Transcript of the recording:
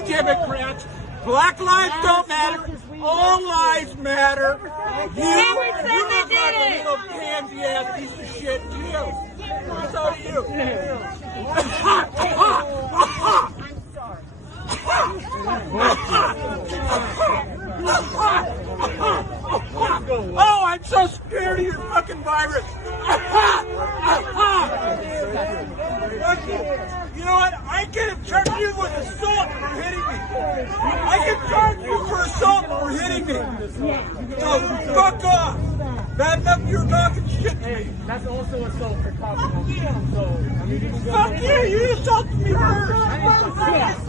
Democrats, Black lives don't matter, all lives matter. You look like a little pansy ass piece of shit too. So do you. Oh, I'm so scared of your fucking virus. You know what? I can charge you with assault for hitting me. I can charge you for assault for hitting me. So fuck off. Bad enough you're talking shit to me. That's also assault for talking. So, I mean, Fuck you. You assaulted me first.